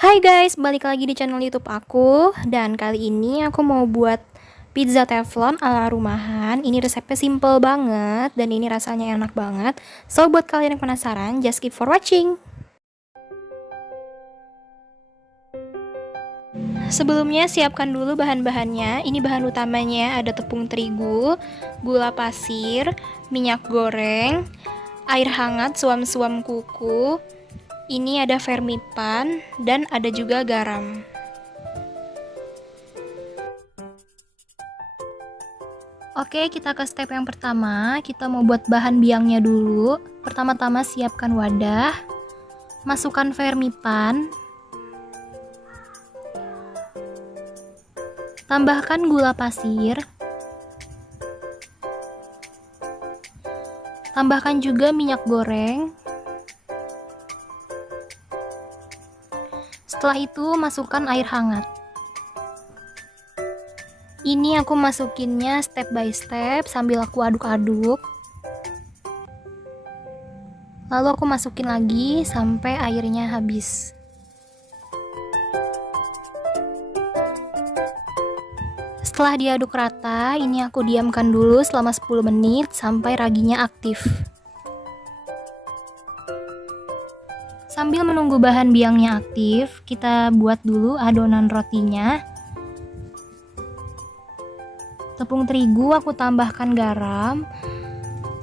Hai guys, balik lagi di channel YouTube aku. Dan kali ini aku mau buat pizza teflon ala rumahan. Ini resepnya simple banget dan ini rasanya enak banget. So buat kalian yang penasaran, just keep for watching. Sebelumnya siapkan dulu bahan-bahannya. Ini bahan utamanya ada tepung terigu, gula pasir, minyak goreng, air hangat suam-suam kuku. Ini ada vermipan dan ada juga garam. Oke, kita ke step yang pertama. Kita mau buat bahan biangnya dulu. Pertama-tama siapkan wadah. Masukkan vermipan. Tambahkan gula pasir. Tambahkan juga minyak goreng. Setelah itu masukkan air hangat. Ini aku masukinnya step by step sambil aku aduk-aduk. Lalu aku masukin lagi sampai airnya habis. Setelah diaduk rata, ini aku diamkan dulu selama 10 menit sampai raginya aktif. Sambil menunggu bahan biangnya aktif, kita buat dulu adonan rotinya. Tepung terigu aku tambahkan garam.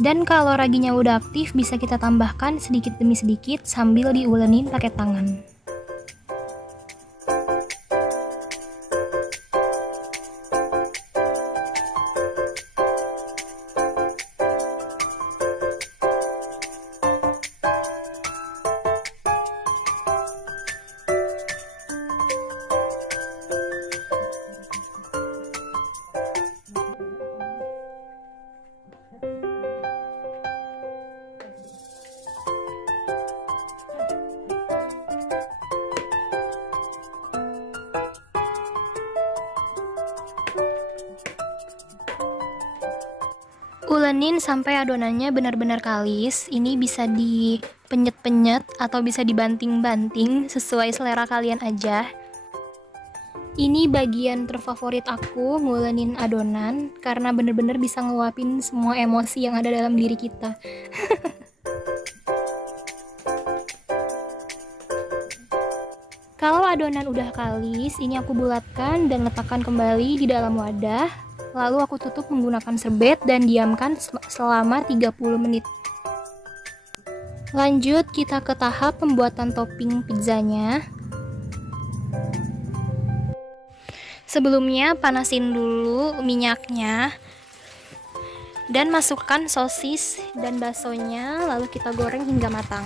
Dan kalau raginya udah aktif, bisa kita tambahkan sedikit demi sedikit sambil diulenin pakai tangan. Ulenin sampai adonannya benar-benar kalis. Ini bisa dipenyet-penyet atau bisa dibanting-banting sesuai selera kalian aja. Ini bagian terfavorit aku, ngulenin adonan, karena bener-bener bisa ngeluapin semua emosi yang ada dalam diri kita. Kalau adonan udah kalis, ini aku bulatkan dan letakkan kembali di dalam wadah. Lalu aku tutup menggunakan serbet dan diamkan selama 30 menit. Lanjut kita ke tahap pembuatan topping pizzanya. Sebelumnya panasin dulu minyaknya dan masukkan sosis dan baksonya, lalu kita goreng hingga matang.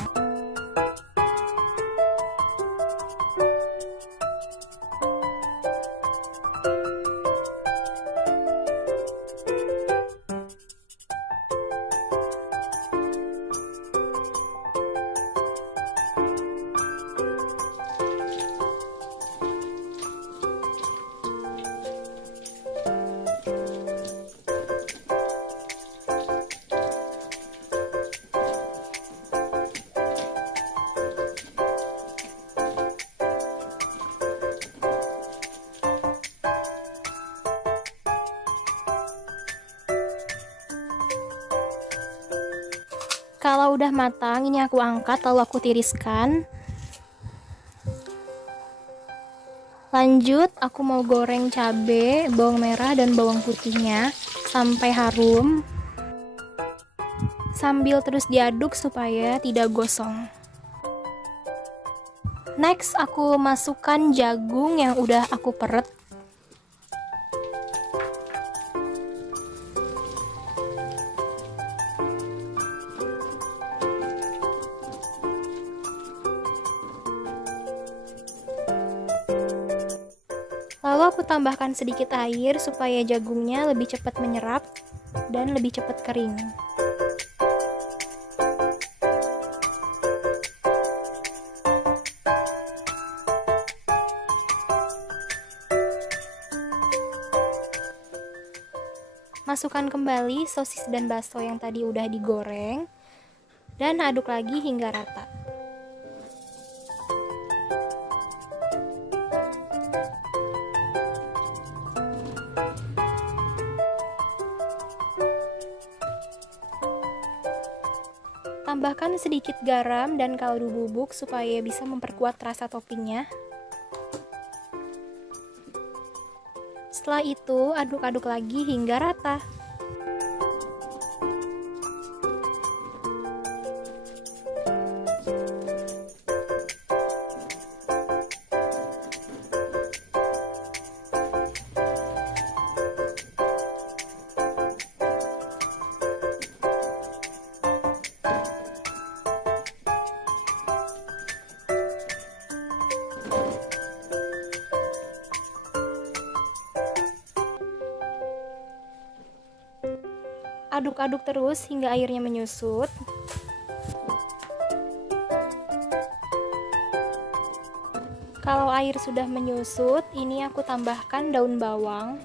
Kalau udah matang, ini aku angkat lalu aku tiriskan. Lanjut, aku mau goreng cabai, bawang merah dan bawang putihnya sampai harum. Sambil terus diaduk supaya tidak gosong. Next, aku masukkan jagung yang udah aku peret. Lalu aku tambahkan sedikit air supaya jagungnya lebih cepat menyerap dan lebih cepat kering. Masukkan kembali sosis dan bakso yang tadi udah digoreng dan aduk lagi hingga rata. Tambahkan sedikit garam dan kaldu bubuk supaya bisa memperkuat rasa toppingnya. Setelah itu, aduk-aduk lagi hingga rata. Aduk-aduk terus hingga airnya menyusut. Kalau air sudah menyusut, ini aku tambahkan daun bawang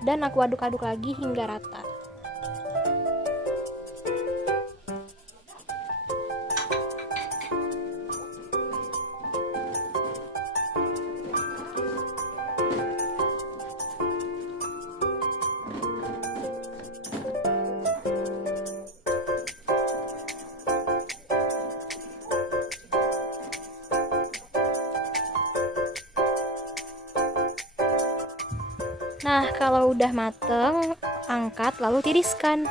dan aku aduk-aduk lagi hingga rata. Nah, kalau udah mateng, angkat lalu tiriskan.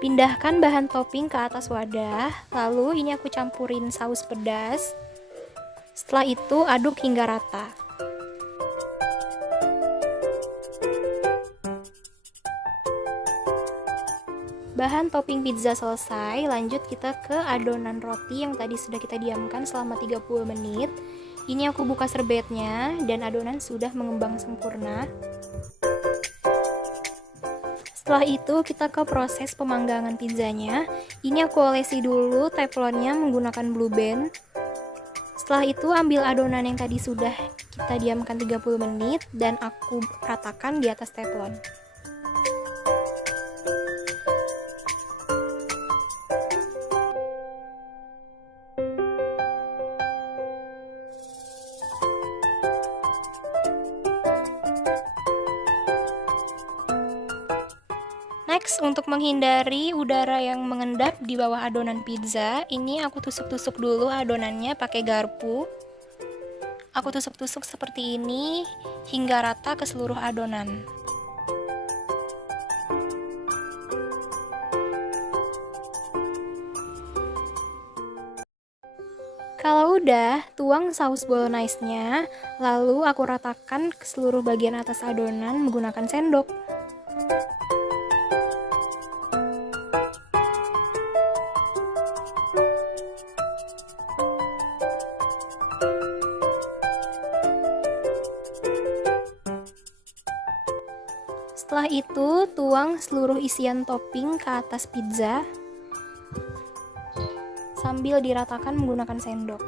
Pindahkan bahan topping ke atas wadah, lalu ini aku campurin saus pedas. Setelah itu aduk hingga rata. Bahan topping pizza selesai, lanjut kita ke adonan roti yang tadi sudah kita diamkan selama 30 menit. Ini aku buka serbetnya dan adonan sudah mengembang sempurna. Setelah itu kita ke proses pemanggangan pizzanya. Ini aku olesi dulu teflonnya menggunakan Blue Band. Setelah itu ambil adonan yang tadi sudah kita diamkan 30 menit dan aku ratakan di atas teflon. Next, untuk menghindari udara yang mengendap di bawah adonan pizza, ini aku tusuk-tusuk dulu adonannya pakai garpu. Aku tusuk-tusuk seperti ini hingga rata ke seluruh adonan. Kalau udah, tuang saus bolognese-nya, lalu aku ratakan ke seluruh bagian atas adonan menggunakan sendok. Setelah itu, tuang seluruh isian topping ke atas pizza sambil diratakan menggunakan sendok.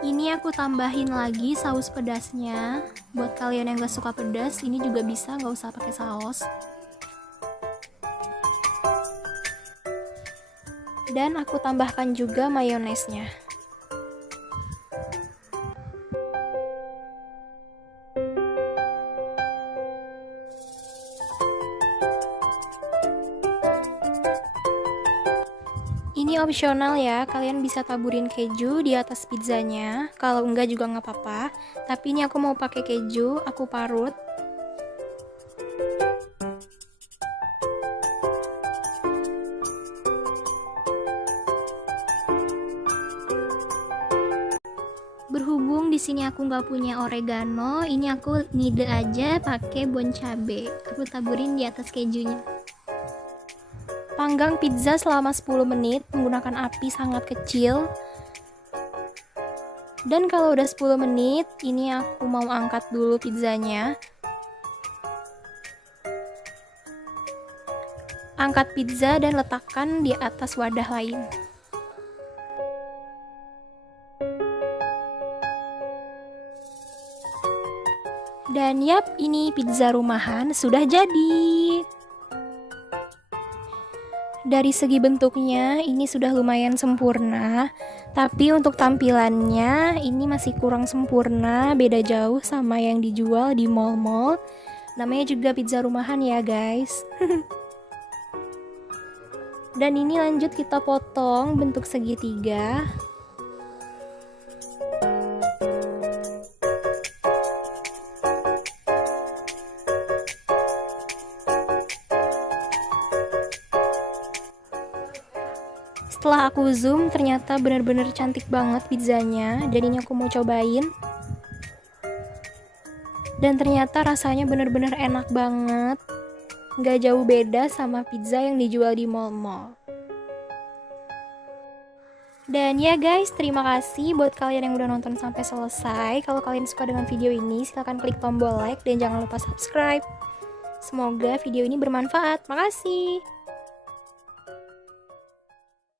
Ini aku tambahin lagi saus pedasnya. Buat kalian yang gak suka pedas, ini juga bisa, gak usah pakai saus. Dan aku tambahkan juga mayonesnya. Ini opsional ya, kalian bisa taburin keju di atas pizzanya. Kalau enggak juga nggak apa-apa. Tapi ini aku mau pakai keju, aku parut. Berhubung di sini aku nggak punya oregano, ini aku ngide aja pakai bon cabe. Aku taburin di atas kejunya. Panggang pizza selama 10 menit menggunakan api sangat kecil. Dan kalau udah 10 menit, ini aku mau angkat dulu pizzanya. Angkat pizza dan letakkan di atas wadah lain. Dan yap, ini pizza rumahan sudah jadi. Dari segi bentuknya ini sudah lumayan sempurna, tapi untuk tampilannya ini masih kurang sempurna, beda jauh sama yang dijual di mall-mall. Namanya juga pizza rumahan ya guys. Dan ini lanjut kita potong bentuk segitiga. Setelah aku zoom, ternyata benar-benar cantik banget pizzanya. Dan ini aku mau cobain. Dan ternyata rasanya benar-benar enak banget. Nggak jauh beda sama pizza yang dijual di mall-mall. Dan ya guys, terima kasih buat kalian yang udah nonton sampai selesai. Kalau kalian suka dengan video ini, silahkan klik tombol like dan jangan lupa subscribe. Semoga video ini bermanfaat. Makasih.